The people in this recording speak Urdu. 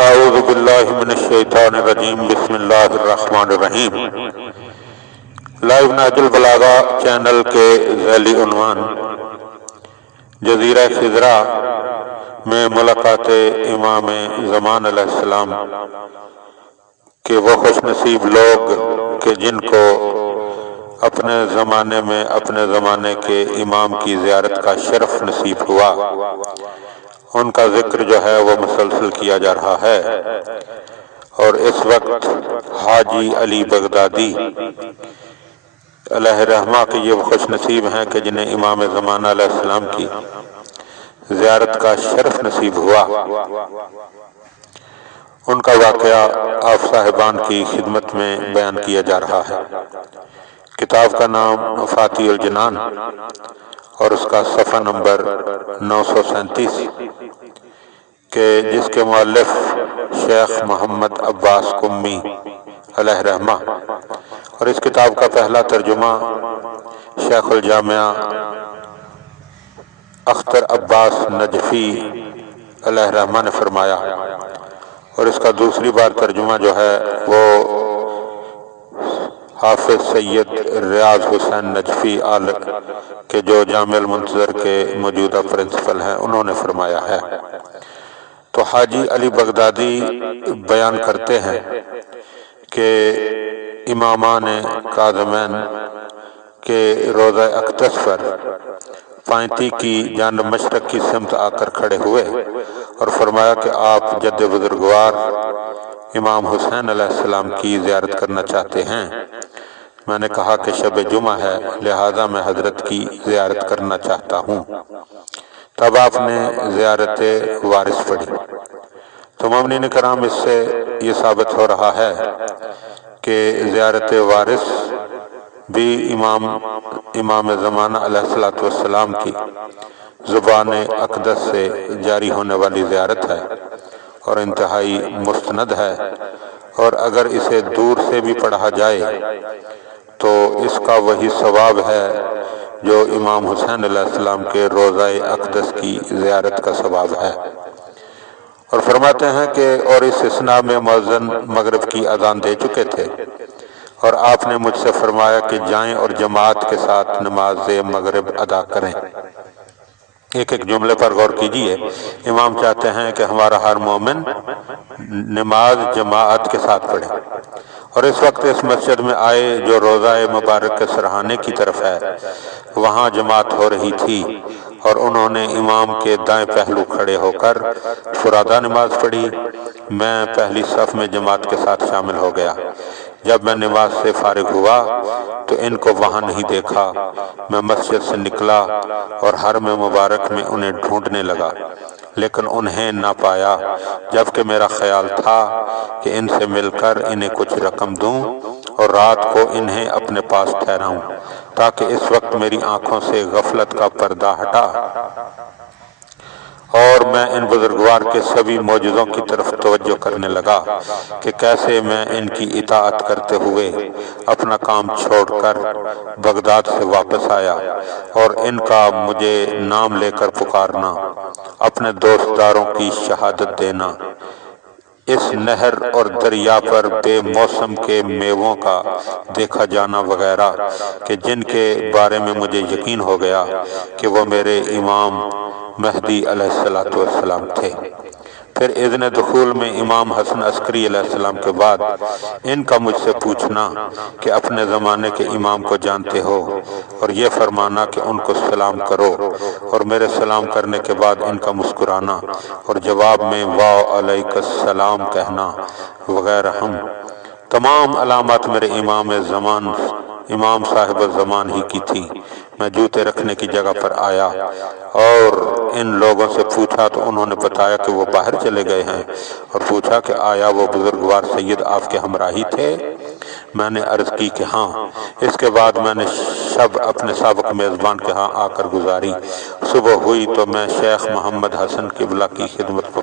اعوذ باللہ من الشیطان الرجیم، بسم اللہ الرحمن الرحیم۔ لائیو نہج البلاغہ چینل کے ذیلی عنوان جزیرہ خضرا میں ملاقات امام زمان علیہ السلام کہ وہ خوش نصیب لوگ کہ جن کو اپنے زمانے میں اپنے زمانے کے امام کی زیارت کا شرف نصیب ہوا، ان کا ذکر جو ہے وہ مسلسل کیا جا رہا ہے۔ اور اس وقت حاجی علی بغدادی علیہ رحمہ کے یہ خوش نصیب ہیں کہ جنہیں امام زمانہ علیہ السلام کی زیارت کا شرف نصیب ہوا۔ ان کا واقعہ آپ صاحبان کی خدمت میں بیان کیا جا رہا ہے۔ کتاب کا نام فاتح الجنان اور اس کا صفحہ نمبر 937 کہ جس کے مؤلف شیخ محمد عباس قمی علیہ رحمہ، اور اس کتاب کا پہلا ترجمہ شیخ الجامعہ اختر عباس نجفی علیہ رحمہ نے فرمایا، اور اس کا دوسری بار ترجمہ جو ہے وہ حافظ سید ریاض حسین نجفی آل کے جو جامع المنتظر کے موجودہ پرنسپل ہیں انہوں نے فرمایا ہے۔ تو حاجی علی بغدادی بیان کرتے ہیں کہ امامان کاظمین کے روضہ اقدس پر پائنتی کی جانب مشرق کی سمت آ کر کھڑے ہوئے اور فرمایا کہ آپ جد بزرگوار امام حسین علیہ السلام کی زیارت کرنا چاہتے ہیں۔ میں نے کہا کہ شب جمعہ ہے، لہذا میں حضرت کی زیارت کرنا چاہتا ہوں۔ تب آپ نے زیارت وارث پڑھی۔ تو مومنین کرام اس سے یہ ثابت ہو رہا ہے کہ زیارت وارث بھی امام زمانہ علیہ السلام کی زبان اقدس سے جاری ہونے والی زیارت ہے اور انتہائی مستند ہے، اور اگر اسے دور سے بھی پڑھا جائے تو اس کا وہی ثواب ہے جو امام حسین علیہ السلام کے روضہ اقدس کی زیارت کا ثواب ہے۔ اور فرماتے ہیں کہ اور اس اثناء میں مؤذن مغرب کی اذان دے چکے تھے، اور آپ نے مجھ سے فرمایا کہ جائیں اور جماعت کے ساتھ نماز مغرب ادا کریں۔ ایک ایک جملے پر غور کیجئے۔ امام چاہتے ہیں کہ ہمارا ہر مومن نماز جماعت کے ساتھ پڑھے، اور اس وقت اس مسجد میں آئے جو روضہ مبارک کے سرحانے کی طرف ہے، وہاں جماعت ہو رہی تھی، اور انہوں نے امام کے دائیں پہلو کھڑے ہو کر فرادہ نماز پڑھی۔ میں پہلی صف میں جماعت کے ساتھ شامل ہو گیا۔ جب میں نماز سے فارغ ہوا تو ان کو وہاں نہیں دیکھا۔ میں مسجد سے نکلا اور حرم مبارک میں انہیں ڈھونڈنے لگا، لیکن انہیں نہ پایا، جبکہ میرا خیال تھا کہ ان سے مل کر انہیں کچھ رقم دوں اور رات کو انہیں اپنے پاس ٹھہراؤں، تاکہ اس وقت میری آنکھوں سے غفلت کا پردہ ہٹا اور میں ان بزرگوار کے سبھی معجزوں کی طرف توجہ کرنے لگا کہ کیسے میں ان کی اطاعت کرتے ہوئے اپنا کام چھوڑ کر بغداد سے واپس آیا، اور ان کا مجھے نام لے کر پکارنا، اپنے دوست داروں کی شہادت دینا، اس نہر اور دریا پر بے موسم کے میووں کا دیکھا جانا وغیرہ کہ جن کے بارے میں مجھے یقین ہو گیا کہ وہ میرے امام مہدی علیہ السلام تھے۔ پھر اذن دخول میں امام حسن عسکری علیہ السلام کے بعد ان کا مجھ سے پوچھنا کہ اپنے زمانے کے امام کو جانتے ہو، اور یہ فرمانا کہ ان کو سلام کرو، اور میرے سلام کرنے کے بعد ان کا مسکرانا اور جواب میں وعلیک السلام کہنا وغیرہ تمام علامات میرے امام صاحب الزمان ہی کی تھی۔ میں جوتے رکھنے کی جگہ پر آیا اور ان لوگوں سے پوچھا تو انہوں نے بتایا کہ وہ باہر چلے گئے ہیں، اور پوچھا کہ آیا وہ بزرگوار سید آپ کے ہمراہی تھے؟ میں نے عرض کی کہ ہاں۔ اس کے بعد میں نے شب اپنے سابق میزبان کے ہاں آ کر گزاری۔ صبح ہوئی تو میں شیخ محمد حسن قبلہ کی خدمت کو